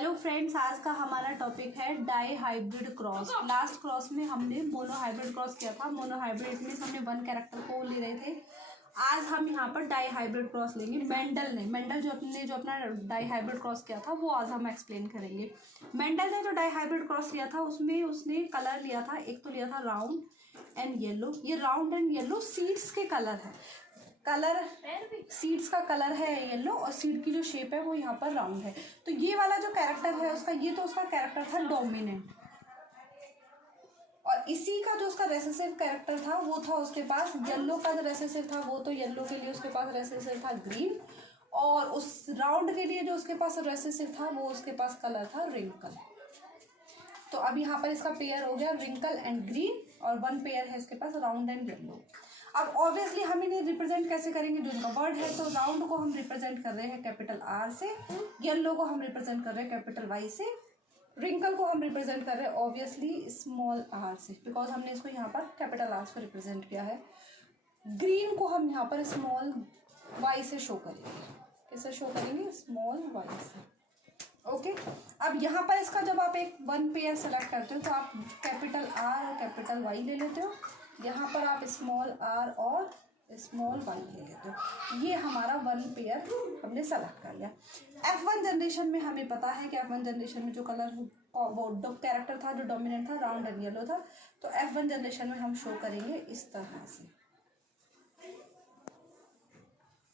Hello friends, आज का हमारा टॉपिक है dihybrid cross. Last cross में हमने मोनो हाइब्रिड क्रॉस किया था। मोनो हाइब्रिड में हमने वन कैरेक्टर को ले रहे थे। आज हम यहाँ पर डाई हाइब्रिड क्रॉस लेंगे। मेंडल जो अपना डाई हाइब्रिड क्रॉस किया था वो आज हम एक्सप्लेन करेंगे। मेंडल ने जो डाई हाइब्रिड क्रॉस किया था उसमें उसने कलर लिया था। एक तो लिया था राउंड एंड येलो। ये राउंड एंड येलो सीड्स के कलर है। सीड्स का कलर है येलो और सीड की जो शेप है वो यहाँ पर राउंड है। तो ये वाला जो कैरेक्टर है उसका, ये तो उसका कैरेक्टर था डोमिनेंट, और इसी का जो उसका रेसेसिव कैरेक्टर था वो था उसके पास येलो का जो रेसेसिव था वो तो येलो के लिए उसके पास रेसेसिव था ग्रीन, और उस राउंड के लिए जो उसके पास रेसेसिव था वो उसके पास कलर था रिंकल। तो अब यहाँ पर इसका पेयर हो गया रिंकल एंड ग्रीन, और वन पेयर है इसके पास राउंड एंड येलो। अब ऑब्वियसली हम इन्हें रिप्रेजेंट कैसे करेंगे, जो इनका वर्ड है, तो राउंड को हम रिप्रेजेंट कर रहे हैं कैपिटल आर से, येलो को हम रिप्रेजेंट कर रहे हैं कैपिटल वाई से, रिंकल को हम रिप्रेजेंट कर रहे हैं ऑब्वियसली स्मॉल आर से, बिकॉज हमने इसको यहाँ पर कैपिटल आर से रिप्रेजेंट किया है। ग्रीन को हम यहाँ पर स्मॉल वाई से शो करेंगे। किससे शो करेंगे? स्मॉल वाई से। ओके अब यहाँ पर इसका जब आप एक वन पेयर सेलेक्ट करते हो तो आप कैपिटल आर और कैपिटल वाई ले लेते हो। यहाँ पर आप स्मॉल आर और स्मॉल वाई ले लेते हो। ये हमारा वन पेयर हमने सेलेक्ट कर लिया। F1 जनरेशन में हमें पता है कि F1 जनरेशन में जो कलर वो कैरेक्टर था जो डोमिनेंट था राउंड एंड येलो था। तो F1 जनरेशन में हम शो करेंगे इस तरह से।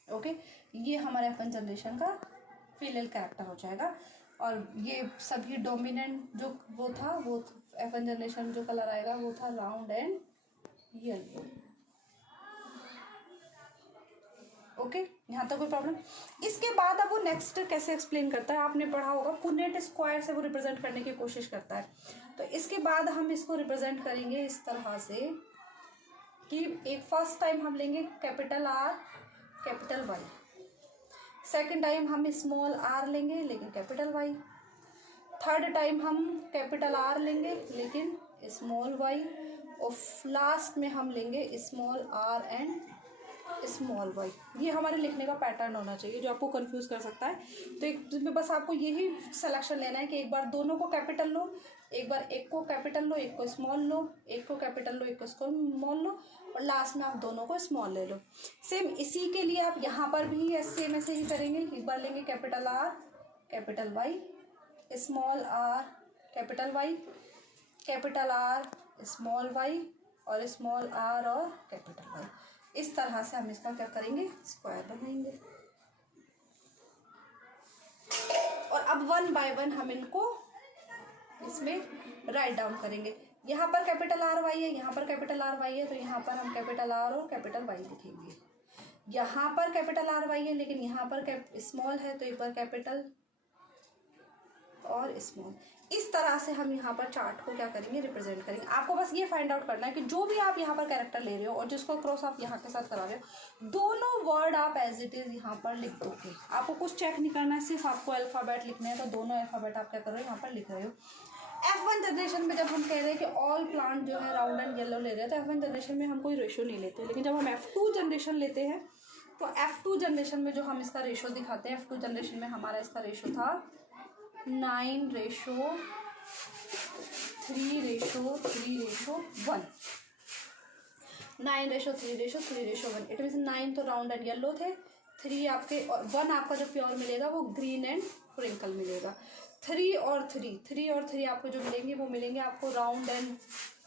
ओके ये हमारा F1 जनरेशन का फीमेल कैरेक्टर हो जाएगा, और ये सभी डोमिनेंट जो वो था वो F1 जनरेशन में जो कलर आएगा वो था राउंड एंड येलो। ओके यहाँ तक कोई प्रॉब्लम? इसके बाद अब वो नेक्स्ट कैसे एक्सप्लेन करता है, आपने पढ़ा होगा पुनेट स्क्वायर से वो रिप्रेजेंट करने की कोशिश करता है। तो इसके बाद हम इसको रिप्रेजेंट करेंगे इस तरह से कि एक फर्स्ट टाइम हम लेंगे capital R capital Y, second time हम स्मॉल आर लेंगे लेकिन कैपिटल वाई, थर्ड टाइम हम कैपिटल आर लेंगे लेकिन स्मॉल वाई, और लास्ट में हम लेंगे small R and small Y. ये हमारे लिखने का पैटर्न होना चाहिए जो आपको कंफ्यूज कर सकता है। तो एक जिसमें बस आपको यही सिलेक्शन लेना है कि एक बार दोनों को कैपिटल लो, एक बार एक को कैपिटल लो एक को स्मॉल लो, एक को कैपिटल लो एक को स्मॉल लो, और लास्ट में आप दोनों को स्मॉल ले लो। सेम इसी के लिए आप यहाँ पर भी सेम ऐसे ही करेंगे। एक बार लेंगे capital R capital Y, small R capital Y, capital R small Y, और स्मॉल आर और कैपिटल वाई। इस तरह से हम इसका क्या करेंगे, स्क्वायर बनाएंगे। और अब वन बाय वन हम इनको इसमें राइट डाउन करेंगे। यहाँ पर कैपिटल आर वाई है, यहाँ पर कैपिटल आर वाई है, तो यहाँ पर हम कैपिटल आर और कैपिटल वाई लिखेंगे। यहाँ पर कैपिटल आर वाई है लेकिन यहाँ पर स्मॉल है, तो एक बार कैपिटल और स्मॉल। इस तरह से हम यहाँ पर चार्ट को क्या करेंगे, रिप्रेजेंट करेंगे। आपको बस ये फाइंड आउट करना है कि जो भी आप यहाँ पर कैरेक्टर ले रहे हो और जिसको क्रॉस आप यहाँ के साथ करा रहे हो, दोनों वर्ड आप एज इट इज यहाँ पर लिख दोगे। आपको कुछ चेक नहीं करना है, सिर्फ आपको अल्फाबेट लिखना है। तो दोनों अल्फाबेट आप क्या कर रहे हो, यहाँ पर लिख रहे हो। F1 जनरेशन में जब हम कह रहे हैं कि ऑल प्लांट जो है राउंड एंड येलो ले रहे हैं, तो F1 जनरेशन में हम कोई रेशो नहीं लेते। लेकिन जब हम F2 जनरेशन लेते हैं तो F2 जनरेशन में जो हम इसका रेशो दिखाते हैं, F2 जनरेशन में हमारा इसका रेशो था 9:3:3:1। 9:3:3:1। इट मीन्स 9 तो राउंड एंड येलो थे, 3 आपके, और 1 आपका जो प्योर मिलेगा वो ग्रीन एंड रिंकल मिलेगा। 3 और 3 आपको जो मिलेंगे वो मिलेंगे आपको राउंड एंड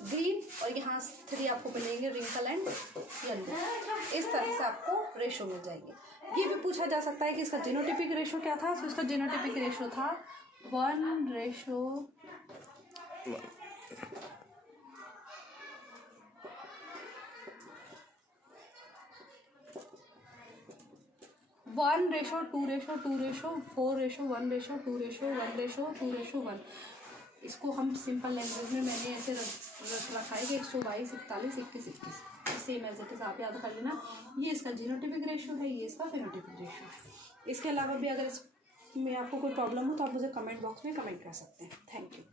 ग्रीन, और यहाँ 3 आपको मिलेंगे रिंकल एंड येलो। इस तरह से आपको रेशो मिल जाएंगे। ये भी पूछा जा सकता है कि इसका जीनोटिपिक रेशो क्या था। तो इसका जीनोटिपिक रेशो था 1:1। 1:2:4:1:1:2:1:1। इसको हम सिंपल लैंग्वेज में मैंने ऐसे रखा है कि 122 41 21 21। सेम एज इट इज आप याद कर लेना। ये इसका जीनोटिपिक रेशो है, ये इसका फेनोटिपिक रेशो है। इसके अलावा भी अगर इसमें आपको कोई प्रॉब्लम हो तो आप मुझे कमेंट बॉक्स में कमेंट कर सकते हैं। Thank you.